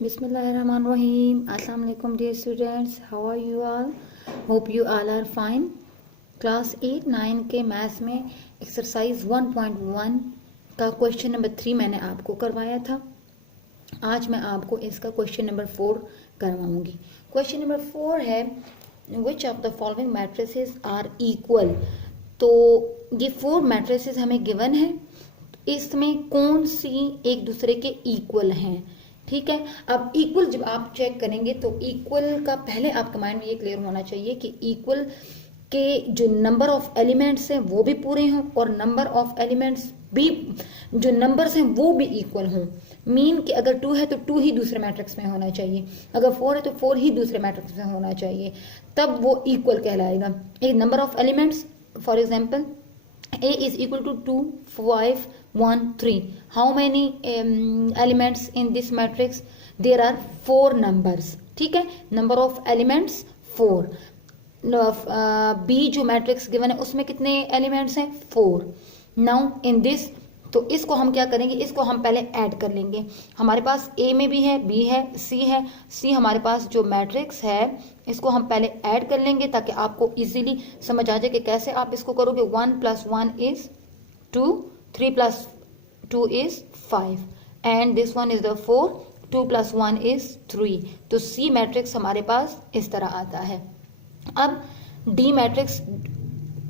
Bismillahirrahmanirrahim. Assalamu alaikum dear students. How are you all? Hope you all are fine. Class 8-9 के maths में exercise 1.1 का question number 3 मैंने आपको करवाया था. आज मैं आपको इसका क्वेश्चन नंबर 4 करवाऊंगी. क्वेश्चन नंबर 4 है which of the following matrices are equal. तो ये 4 मैट्रिसेस हमें गिवन है. इसमें कौन सी एक दूसरे के इक्वल हैं. ठीक है. अब इक्वल जब आप चेक करेंगे तो इक्वल का पहले आपके माइंड में ये क्लियर होना चाहिए कि इक्वल के जो नंबर ऑफ एलिमेंट्स हैं वो भी पूरे हों और नंबर ऑफ एलिमेंट्स भी जो नंबर्स हैं वो भी इक्वल हों. मीन कि अगर 2 है तो 2 ही दूसरे मैट्रिक्स में होना चाहिए, अगर 4 है तो 4 ही दूसरे मैट्रिक्स में होना चाहिए, तब वो इक्वल कहलाएगा. एक number of elements, for example A is equal to 2, 5, 1, 3. How many elements in this matrix? There are 4 numbers. ठीक है. Number of elements 4. B जो मैट्रिक्स गिवन है उसमें कितने एलिमेंट्स हैं? 4. Now in this, तो इसको हम क्या करेंगे, इसको हम पहले ऐड कर लेंगे. हमारे पास A में भी है, B है, C है. C हमारे पास जो मैट्रिक्स है इसको हम पहले ऐड कर लेंगे ताकि आपको इजीली समझ आ जाए कि कैसे आप इसको करोगे. 1 + 1 is 2, 3 + 2 is 5 and this one is the 4, 2 + 1 is 3. तो C मैट्रिक्स हमारे पास इस तरह आता है. अब D मैट्रिक्स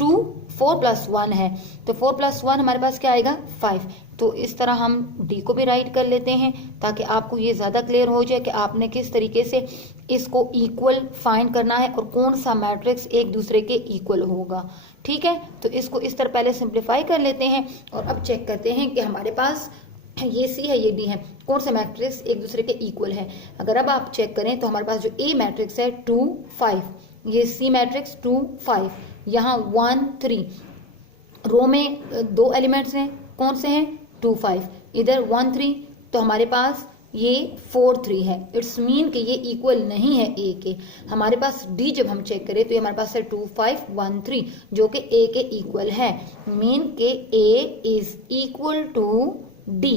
2, 4 + 1 है, तो 4 + 1 हमारे पास क्या आएगा? 5. तो इस तरह हम D को भी राइट कर लेते हैं ताकि आपको ये ज़्यादा क्लियर हो जाए कि आपने किस तरीके से इसको इक्वल फाइंड करना है और कौन सा मैट्रिक्स एक दूसरे के इक्वल होगा. ठीक है. तो इसको इस तरह पहले सिंप्लीफाई कर लेते हैं और अब चेक करते हैं कि हमारे पास ये C है, ये D है, कौन सा मैट्रिक्स एक दूसरे के इक्वल है. अगर अब आप चेक करें तो हमारे पास जो A मैट्रिक्स है 2, 5, ये C मैट्रिक्स 2, 5, यहाँ 1, 3. रो में 2 एलिमेंट्स हैं, कौन से हैं? 2, 5. इधर 1, 3, तो हमारे पास ये 4, 3 है. इट्स मीन कि ये इक्वल नहीं है A के. हमारे पास D जब हम चेक करें तो ये हमारे पास है 2, 5, 1, 3 जो कि A के इक्वल है. मीन के A is equal to D.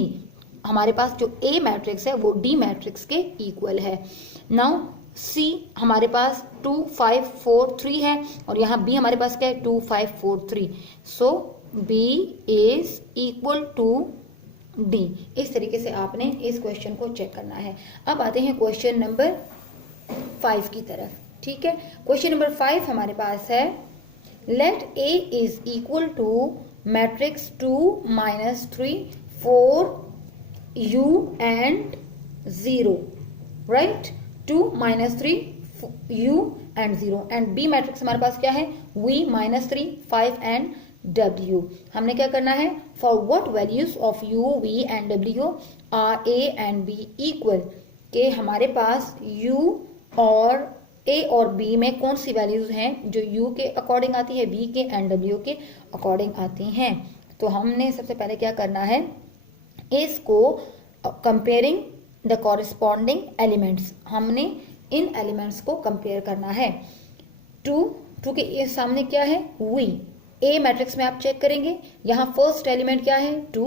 हमारे पास जो A मैट्रिक्स है वो D मैट्रिक्स के इक्वल है. नाउ C हमारे पास 2, 5, 4, 3 है और यहाँ B हमारे पास क्या है? 2, 5, 4, 3. So B is equal to D. इस तरीके से आपने इस क्वेश्चन को चेक करना है. अब आते हैं क्वेश्चन नंबर 5 की तरफ. ठीक है. क्वेश्चन नंबर 5 हमारे पास है let A is equal to matrix 2, -3, 4, U and 0. Right. 2, -3, U and 0 and B matrix हमारे पास क्या है? V, -3, 5 and W. हमने क्या करना है? For what values of U, V and W are A and B equal. के हमारे पास U और A और B में कौन सी वैल्यूज हैं जो U के अकॉर्डिंग आती है, B के एंड W के अकॉर्डिंग आती हैं. तो हमने सबसे पहले क्या करना है, इसको कंपेयरिंग द कॉरेस्पॉन्डिंग एलिमेंट्स, हमने इन एलिमेंट्स को कंपेयर करना है. 2 के सामने क्या है? V. A मैट्रिक्स में आप चेक करेंगे, यहाँ फर्स्ट एलिमेंट क्या है? 2.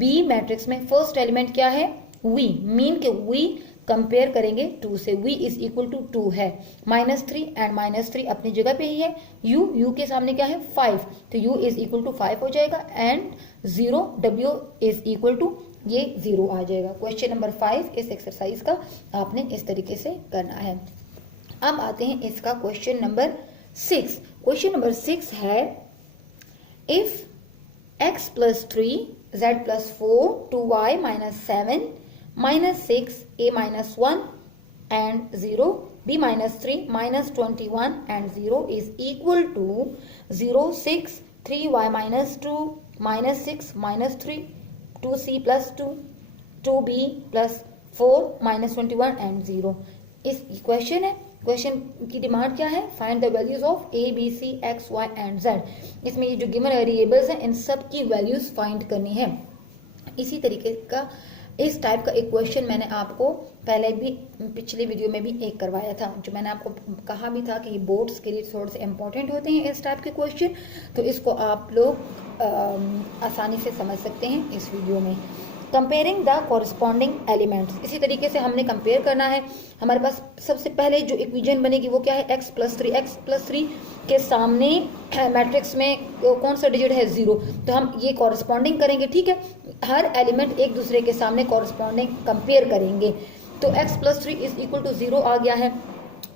B मैट्रिक्स में फर्स्ट एलिमेंट क्या है? V. मीन के V कंपेयर करेंगे 2 से. V इज इक्वल टू 2 है. -3 एंड -3 अपनी जगह पे ही है. U के सामने क्या है? 5. तो U इज इक्वल टू 5 हो जाएगा and 0, W is equal to ये 0 आ जाएगा. क्वेश्चन नंबर 5 इस एक्सरसाइज का आपने इस तरीके से करना है. अब आते हैं इसका क्वेश्चन नंबर 6. क्वेश्चन नंबर 6 है if x + 3 z + 4 2y - 7 -6 a - 1 and 0 b - 3 - 21 and 0 is equal to 0, 6, 3y - 2 -6 - 3 2c + 2, 2b + 4 - 21 and 0. इस क्वेश्चन है. क्वेश्चन की डिमांड क्या है? Find the values of A, B, C, X, Y and Z. इसमें ये जो given variables हैं इन सब की वैल्यूज फाइंड करनी है. इसी तरीके का इस टाइप का एक क्वेश्चन मैंने आपको पहले भी पिछले वीडियो में भी एक करवाया था, जो मैंने आपको कहा भी था कि बोर्ड्स के लिए थोड़े से इंपॉर्टेंट होते हैं इस टाइप के क्वेश्चन. तो इसको आप लोग आसानी से समझ सकते हैं इस वीडियो में. कंपेयरिंग द कॉरस्पॉन्डिंग एलिमेंट्स, इसी तरीके से हमने कंपेयर करना है। हमारे पास सबसे पहले जो इक्वेशन बनेगी वो क्या है, x प्लस थ्री के सामने मैट्रिक्स में कौन सा डिजिट है, 0, तो हम ये कॉरस्पॉन्डिंग करेंगे, ठीक है। हर एलिमेंट एक दूसरे के सामने कॉरस्पॉन्डिंग कंपेयर करेंगे, तो x plus three is equal to 0 आ गया है।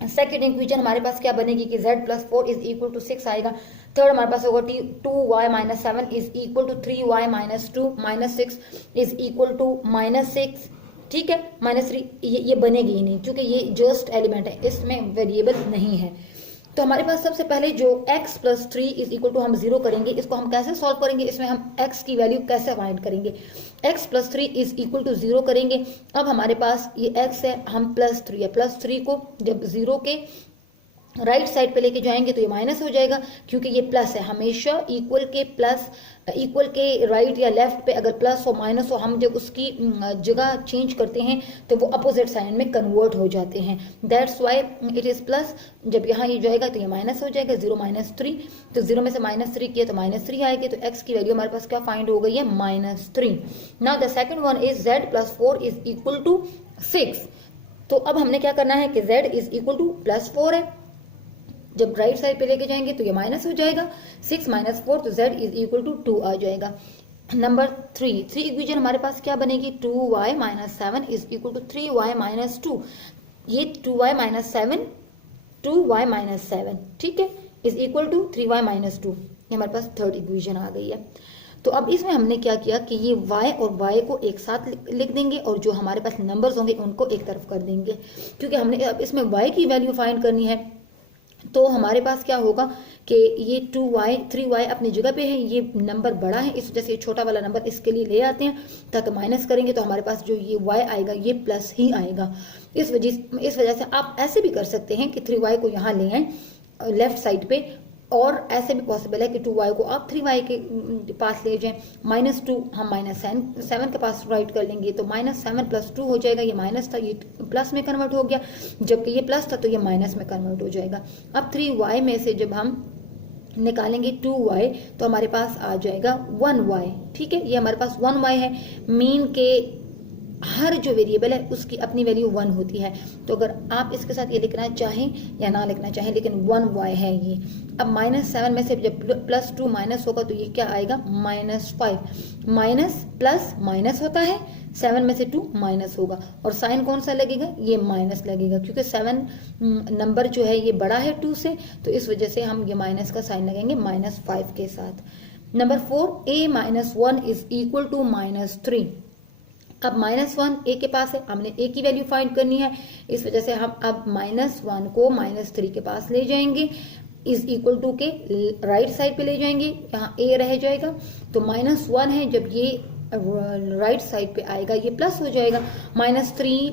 सेकेंड इक्वेशन हमारे पास क्या बनेगी कि z plus 4 is equal to 6 आएगा। थर्ड हमारे पास होगा 2y minus 7 is equal to 3y minus 2 minus 6 is equal to minus 6, ठीक है। माइनस 3 ये बनेगी ही नहीं क्योंकि ये जस्ट एलिमेंट है, इसमें वेरिएबल नहीं है। तो हमारे पास सबसे पहले जो x plus three is equal to हम 0 करेंगे, इसको हम कैसे सॉल्व करेंगे, इसमें हम x की वैल्यू कैसे फाइंड करेंगे, x plus three is equal to 0 करेंगे। अब हमारे पास ये x है, हम प्लस 3 है, प्लस 3 को जब 0 के राइट साइड पे लेके जाएंगे तो ये माइनस हो जाएगा क्योंकि ये प्लस है। हमेशा इक्वल के राइट या लेफ्ट पे अगर प्लस हो माइनस हो, हम जब उसकी जगह चेंज करते हैं तो वो अपोजिट साइन में कन्वर्ट हो जाते हैं, that's why it is plus. जब यहाँ ये जाएगा तो ये माइनस हो जाएगा, 0 माइनस 3, तो 0 में से माइनस 3 किया तो माइनस 3 आएगी, तो x की वैल्यू हमारे पास क्या फाइंड हो गई है, minus 3। Now the second one is z plus 4 is equal to 6। तो अब हमने क्या करना है कि z is equal to plus 4 है, जब राइट साइड पे लेके जाएंगे तो ये माइनस हो जाएगा, 6 माइनस 4 तो z इज इक्वल टू 2 आ जाएगा। नंबर 3 इक्वेशन हमारे पास क्या बनेगी, 2y minus 7 is equal to 3y minus 2, ये 2y माइनस 7, ठीक है, is equal to 3y minus 2, ये हमारे पास थर्ड इक्वेशन आ गई है। तो अब इसमें हमने क्या किया कि ये y और y को एक साथ लिख देंगे और जो हमारे पास नंबर्स होंगे उनको एक तरफ कर देंगे, क्योंकि हमने अब इसमें y की वैल्यू फाइंड करनी है। तो हमारे पास क्या होगा कि ये 2y 3y अपनी जगह पे है, ये नंबर बड़ा है, इस वजह से छोटा वाला नंबर इसके लिए ले आते हैं ताकि माइनस करेंगे तो हमारे पास जो ये y आएगा ये प्लस ही आएगा। इस वजह से आप ऐसे भी कर सकते हैं कि 3y को यहाँ ले आए लेफ्ट साइड पे, और ऐसे भी पॉसिबल है कि 2y को आप 3y के पास ले जाएं, माइनस 2 हम माइनस 7 के पास राइट कर लेंगे, तो माइनस 7 प्लस 2 हो जाएगा, ये माइनस था ये प्लस में कन्वर्ट हो गया, जबकि ये प्लस था तो ये माइनस में कन्वर्ट हो जाएगा। अब 3y में से जब हम निकालेंगे 2y तो हमारे पास आ जाएगा 1y, ठीक है, ये हमारे पास 1y है। मीन के हर जो वेरिएबल है उसकी अपनी वैल्यू 1 होती है, तो अगर आप इसके साथ ये लिखना चाहें या ना लिखना चाहें, लेकिन 1y है ये। अब माइनस 7 में से जब प्लस 2 माइनस होगा तो ये क्या आएगा, माइनस 5, माइनस प्लस माइनस होता है, 7 में से 2 माइनस होगा, और साइन कौन सा लगेगा, ये माइनस लगेगा, क्योंकि 7 नंबर जो है ये बड़ा है 2 से, तो इस वजह से हम ये माइनस का साइन लगेंगे माइनस 5 के साथ। Number 4 a minus 1 is equal to minus 3। अब माइनस 1 a के पास है, हमने a की वैल्यू फाइंड करनी है, इस वजह से हम अब माइनस 1 को माइनस 3 के पास ले जाएंगे, इज इक्वल टू के राइट साइड पे ले जाएंगे, यहाँ a रह जाएगा, तो माइनस 1 है, जब ये राइट साइड पे आएगा ये प्लस हो जाएगा, माइनस 3।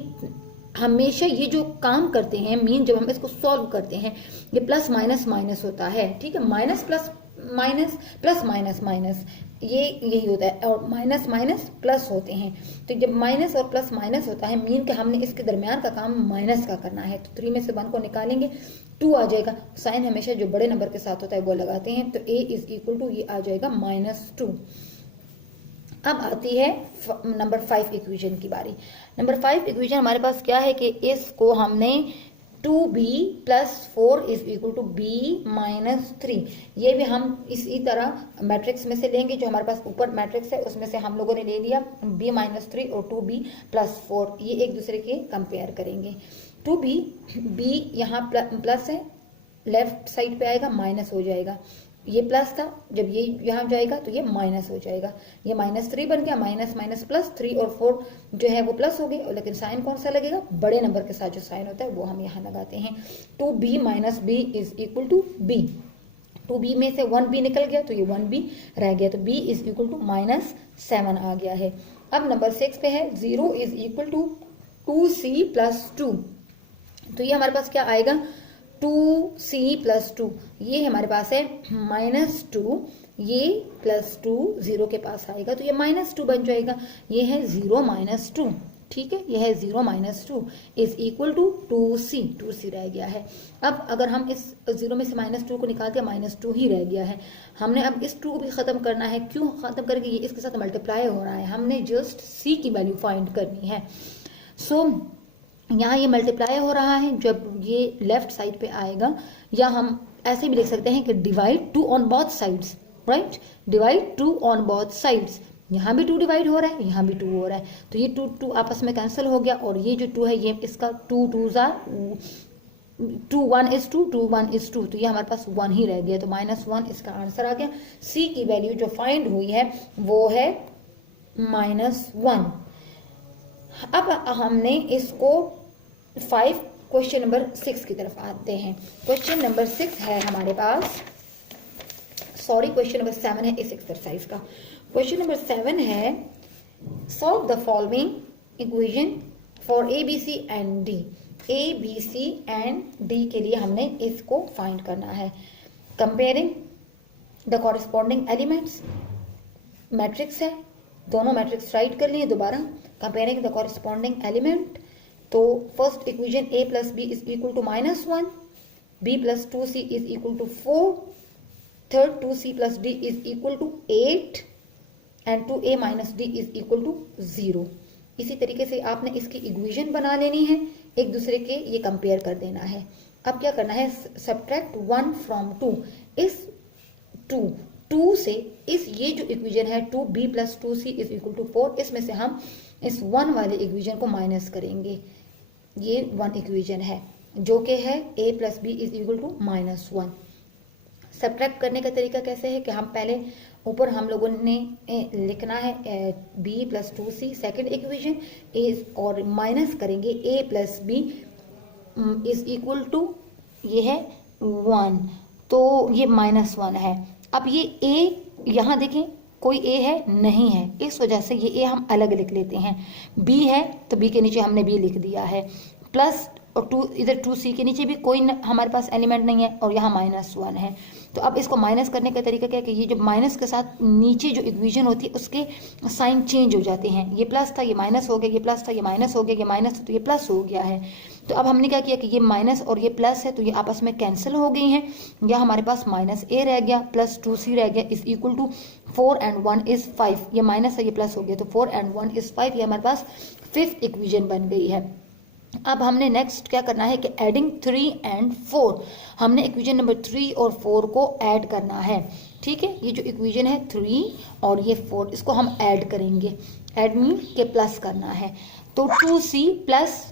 हमेशा ये जो काम करते हैं मीन जब हम इसको सॉल्व करते हैं ये प्लस माइनस माइनस होता है, ठीक है, minus plus minus plus minus minus ये यही होता है, और माइनस माइनस प्लस होते हैं। तो जब माइनस और प्लस माइनस होता है मीन के हमने इसके दरमियान का काम माइनस का करना है, तो 3 में से 1 को निकालेंगे 2 आ जाएगा, साइन हमेशा जो बड़े नंबर के साथ होता है वो लगाते हैं, तो a इज इक्वल टू ये आ जाएगा माइनस 2। अब आती है नंबर 5 इक्वेशन की बारी। नंबर 5 इक्वेशन हमारे पास क्या है कि इसको हमने 2b plus 4 is equal to b minus 3, ये भी हम इसी तरह मैट्रिक्स में से लेंगे, जो हमारे पास ऊपर मैट्रिक्स है उसमें से हम लोगों ने ले लिया b माइनस 3 और 2b प्लस 4, ये एक दूसरे के कंपेयर करेंगे। 2b b यहाँ प्लस है, लेफ्ट साइड पे आएगा माइनस हो जाएगा, ये प्लस था, जब ये यहाँ जाएगा तो ये माइनस हो जाएगा, ये माइनस 3 बन गया, माइनस माइनस प्लस 3 और 4 जो है वो प्लस हो गए, लेकिन साइन कौन सा लगेगा, बड़े नंबर के साथ जो साइन होता है वो हम यहाँ लगाते हैं। 2b minus b is equal to b, 2b में से 1b निकल गया तो ये 1b रह गया, तो b is equal to minus 7 आ गया है। अब नंबर 6 पे है 0 is equal to 2c plus 2, तो ये हमारे पास क्या आएगा 2c प्लस 2, ये हमारे पास है माइनस 2, ये प्लस 2 0 के पास आएगा तो ये माइनस 2 बन जाएगा, ये है 0 माइनस 2, ठीक है, यह है 0 minus 2 is equal to 2c, 2c रह गया है। अब अगर हम इस 0 में से -2 को निकाल दिया, -2 ही रह गया है। हमने अब इस 2 को भी खत्म करना है। क्यों खत्म करेंगे, ये इसके साथ मल्टीप्लाई हो रहा है, हमने जस्ट c की वैल्यू फाइंड करनी है। सो यहाँ ये मल्टीप्लाई हो रहा है, जब ये लेफ्ट साइड पे आएगा, या हम ऐसे भी लिख सकते हैं कि divide 2 on both sides, right, divide 2 on both sides. यहाँ भी 2 डिवाइड हो रहा है, यहाँ भी 2 हो रहा है, तो ये 2 आपस में कैंसिल हो गया, और ये जो 2 है ये इसका 2 2s आर 2 1 is 2 2 1 is 2, तो ये हमारे पास 1 ही रह गया, तो -1 इसका आंसर आ गया। सी की वैल्यू जो फाइंड हुई है वो है -1। अब हमने इसको 5 क्वेश्चन नंबर 6 की तरफ आते हैं। क्वेश्चन नंबर 6 है हमारे पास, सॉरी क्वेश्चन नंबर 7 है इस एक्सरसाइज का। क्वेश्चन नंबर 7 है, solve the following equation for A B C and D. A B C and D के लिए हमने इसको फाइंड करना है। Comparing the corresponding elements, matrix है, दोनों मैट्रिक्स राइट कर लिए दोबारा। कंपेयरिंग द कॉरेस्पॉन्डिंग एलिमेंट, तो first equation a plus B is equal to -1, b plus 2c is equal to 4, third 2c plus d is equal to 8 and 2a minus d is equal to 0। इसी तरीके से आपने इसकी equation बना लेनी है, एक दूसरे के ये कंपेयर कर देना है। अब क्या करना है, सब्ट्रैक्ट 1 फ्रॉम 2। इस 2 से इस ये जो इक्वेशन है 2b plus 2c is equal to 4, इसमें से हम इस 1 वाले इक्वेशन को माइनस करेंगे। ये 1 इक्वेशन है जो कि है a plus B is equal to -1। Subtract करने का तरीका कैसे है कि हम पहले ऊपर हम लोगों ने लिखना है b plus 2c second equation is, और माइनस करेंगे a plus B is equal to ये है 1, तो ये -1 है। अब ये a यहाँ देखें कोई a है नहीं है, इस वजह से ये a हम अलग लिख लेते हैं। b है तो b के नीचे हमने b लिख दिया है, प्लस और 2 इधर 2c के नीचे भी कोई हमारे पास एलिमेंट नहीं है, और यहाँ -1 है। तो अब इसको माइनस करने का तरीका क्या है कि ये जो माइनस के साथ नीचे जो इक्वेशन होती है उसके साइन चेंज हो जाते हैं। ये प्लस था ये माइनस हो गया, ये प्लस था ये माइनस हो गया, ये माइनस था तो ये प्लस हो गया है। तो अब हमने क्या किया कि ये माइनस और ये प्लस है तो ये आपस में कैंसिल हो गई हैं। या हमारे पास -a रह गया प्लस 2c रह गया is equal to 4 and 1 is 5। ये माइनस है ये प्लस हो गया, तो 4 एंड 1 इज 5, ये हमारे पास 5th इक्वेशन बन गई है। अब हमने नेक्स्ट क्या करना है कि एडिंग 3 एंड 4, हमने इक्वेशन नंबर 3 और 4 को ऐड करना है। ठीक है, ये जो इक्वेशन है 3 और ये 4, इसको हम ऐड करेंगे। ऐड मीन के प्लस करना है, तो 2c plus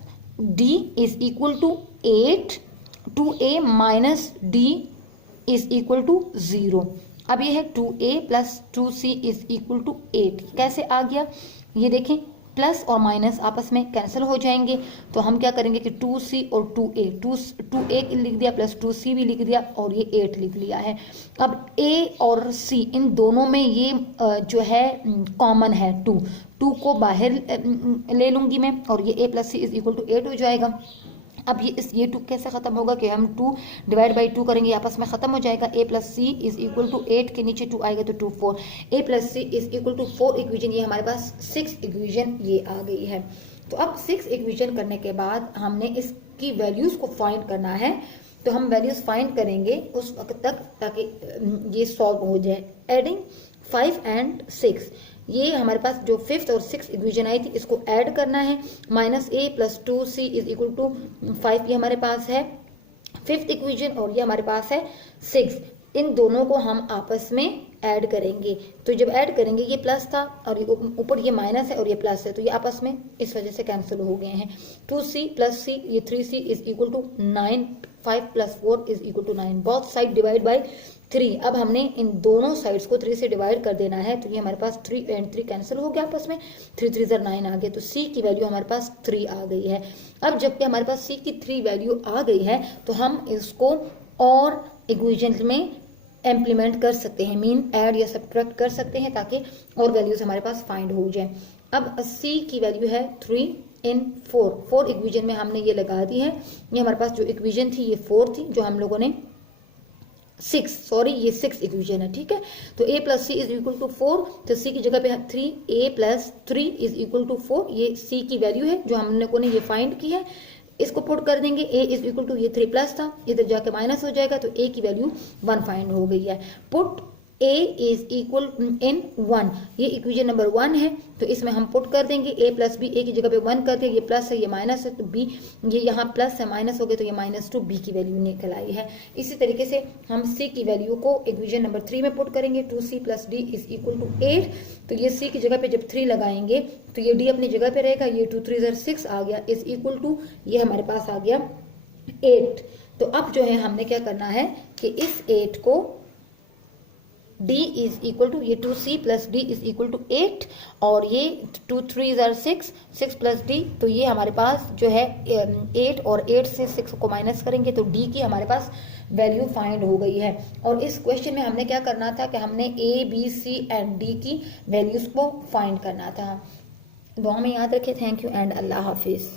d is equal to 8, 2a minus d is equal to 0। अब ये है 2a plus 2c is equal to 8। कैसे आ गया ये देखें, प्लस और माइनस आपस में कैंसिल हो जाएंगे, तो हम क्या करेंगे कि 2c और 2a लिख दिया प्लस 2c भी लिख दिया और ये 8 लिख लिया है। अब a और c इन दोनों में ये जो है कॉमन है 2 को बाहर ले लूंगी मैं, और ये a plus C is equal to 8 हो जाएगा। अब ये 2 कैसे खत्म होगा कि हम 2 डिवाइड बाई 2 करेंगे, आपस में खत्म हो जाएगा। a plus C is equal to 8 के नीचे 2 आएगा तो 2 4, a plus C is equal to 4 equation, ये हमारे पास 6 इक्वेशन ये आ गई है। तो अब 6 इक्वेशन करने के बाद हमने इसकी वैल्यूज को फाइंड करना है, तो हम वैल्यूज फाइंड करेंगे उस वक्त तक ताकि ये सॉल्व हो जाए। एडिंग 5 एंड 6, ये हमारे पास जो 5th और 6th इक्वेशन आई थी इसको ऐड करना है। -a plus 2c is equal to 5, ये हमारे पास है 5th इक्वेशन, और ये हमारे पास है 6। इन दोनों को हम आपस में ऐड करेंगे, तो जब ऐड करेंगे ये प्लस था और ऊपर ये माइनस है और ये प्लस है, तो ये आपस में इस वजह से कैंसिल हो गए हैं। 2c प्लस c ये 3c is equal to 9, 5 plus 4 is equal to 9, both side divide by 3। अब हमने इन दोनों साइड्स को 3 से डिवाइड कर देना है, तो ये हमारे पास 3 एंड 3 कैंसिल हो गया आपस में, 3 3 9 आ गए, तो c की वैल्यू हमारे पास 3 आ गई है। अब जबकि हमारे पास c की 3 वैल्यू आ गई है तो हम इसको और इक्वेशन में इम्प्लीमेंट कर सकते हैं, मीन ऐड या सब्ट्रैक्ट कर सकते हैं ताकि और वैल्यूज हमारे पास फाइंड हो जाए। अब c की वैल्यू है 3 इन 4 इक्वेशन में हमने ये लगा दी है। ये हमारे पास जो इक्वेशन थी ये 4 थी जो हम लोगों ने 6, सॉरी ये 6 इक्वेशन है, ठीक है। तो a plus C is equal to 4, तो c की जगह पे 3, a plus 3 is equal to 4, ये c की वैल्यू है जो हम लोगों ने ये फाइंड की है। इसको पुट कर देंगे, a इज इक्वल टू ये 3 प्लस था, इधर जाके माइनस हो जाएगा, तो a की वैल्यू 1 फाइंड हो गई है। Put a is equal in 1, ये इक्वेशन नंबर 1 है, तो इसमें हम पुट कर देंगे a प्लस बी, a की जगह पे 1 कर दिया, ये प्लस है ये माइनस है, तो b ये यहाँ प्लस है माइनस हो गया, तो ये -2 b की वैल्यू निकल आई है। इसी तरीके से हम c की वैल्यू को इक्वेशन नंबर 3 में पुट करेंगे, 2c plus d is equal to 8, तो ये c की जगह पे जब 3 लगाएंगे तो ये d अपनी जगह पे रहेगा, ये 2 3 6 आ गया, इज इक्वल टू ये हमारे पास आ गया 8। तो अब जो है हमने क्या करना है कि इस 8 को d इज इक्वल टू ये 2c plus d is equal to 8, और ये 2 3 6, 6 प्लस d, तो ये हमारे पास जो है 8, और 8 से 6 को माइनस करेंगे तो d की हमारे पास वैल्यू फाइंड हो गई है। और इस क्वेश्चन में हमने क्या करना था कि हमने a b c and d की वैल्यूज को फाइंड करना था। दुआ में याद रखें। Thank you and Allah Hafiz.